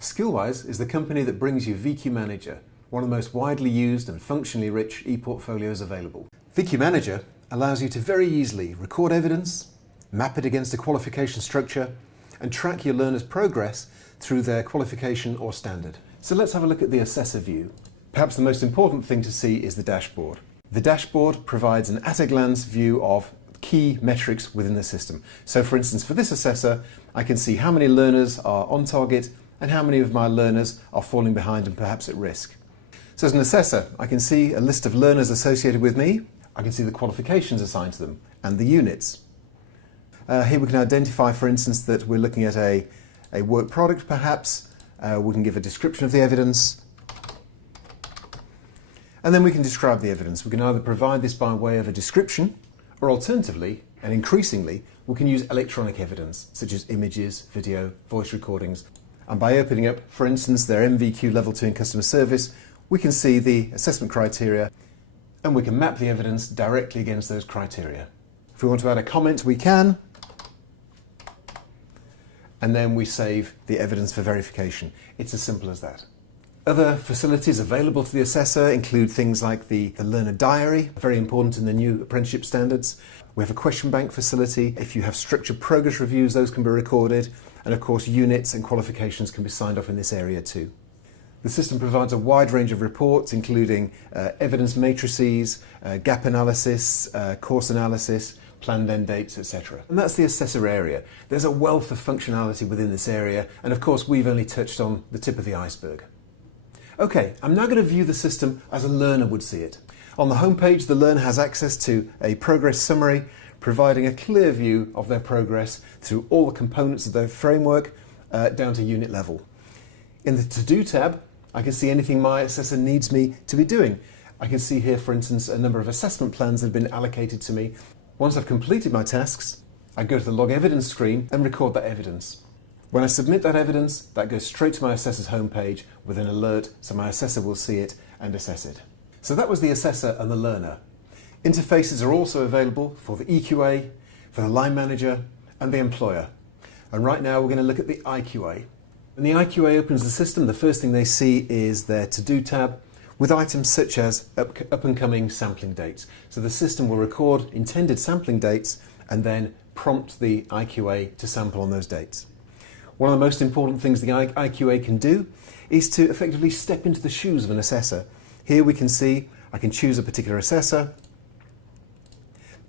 SkillWise is the company that brings you VQ Manager, one of the most widely used and functionally rich e-portfolios available. VQ Manager allows you to very easily record evidence, map it against a qualification structure, and track your learners' progress through their qualification or standard. So let's have a look at the assessor view. Perhaps the most important thing to see is the dashboard. The dashboard provides an at-a-glance view of key metrics within the system. So for instance, for this assessor, I can see how many learners are on target and how many of my learners are falling behind and perhaps at risk. So as an assessor, I can see a list of learners associated with me. I can see the qualifications assigned to them and the units. Here we can identify, for instance, that we're looking at a work product perhaps. We can give a description of the evidence. And then we can describe the evidence. We can either provide this by way of a description, or alternatively, and increasingly, we can use electronic evidence, such as images, video, voice recordings. And by opening up, for instance, their MVQ Level 2 in customer service, we can see the assessment criteria, and we can map the evidence directly against those criteria. If we want to add a comment, we can. And then we save the evidence for verification. It's as simple as that. Other facilities available to the assessor include things like the learner diary, very important in the new apprenticeship standards. We have a question bank facility. If you have structured progress reviews, those can be recorded. And of course, units and qualifications can be signed off in this area too. The system provides a wide range of reports, including evidence matrices, gap analysis, course analysis, planned end dates, etc. And that's the assessor area. There's a wealth of functionality within this area, and of course we've only touched on the tip of the iceberg. Okay, I'm now going to view the system as a learner would see it. On the homepage, the learner has access to a progress summary, providing a clear view of their progress through all the components of their framework down to unit level. In the To-Do tab, I can see anything my assessor needs me to be doing. I can see here, for instance, a number of assessment plans that have been allocated to me. Once I've completed my tasks, I go to the Log Evidence screen and record that evidence. When I submit that evidence, that goes straight to my assessor's homepage with an alert, so my assessor will see it and assess it. So that was the assessor and the learner. Interfaces are also available for the EQA, for the line manager, and the employer. And right now we're going to look at the IQA. When the IQA opens the system, the first thing they see is their To-Do tab with items such as up and coming sampling dates. So the system will record intended sampling dates and then prompt the IQA to sample on those dates. One of the most important things the IQA can do is to effectively step into the shoes of an assessor. Here we can see I can choose a particular assessor,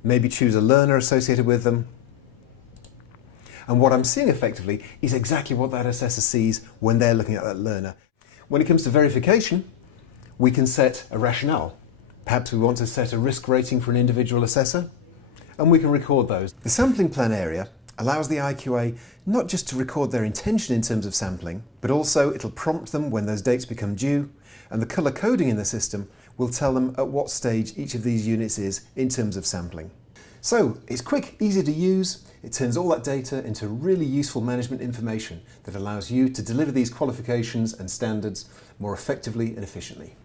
maybe choose a learner associated with them. And what I'm seeing effectively is exactly what that assessor sees when they're looking at that learner. When it comes to verification, we can set a rationale. Perhaps we want to set a risk rating for an individual assessor, and we can record those. The sampling plan area allows the IQA not just to record their intention in terms of sampling, but also it'll prompt them when those dates become due, and the colour coding in the system will tell them at what stage each of these units is in terms of sampling. So it's quick, easy to use. It turns all that data into really useful management information that allows you to deliver these qualifications and standards more effectively and efficiently.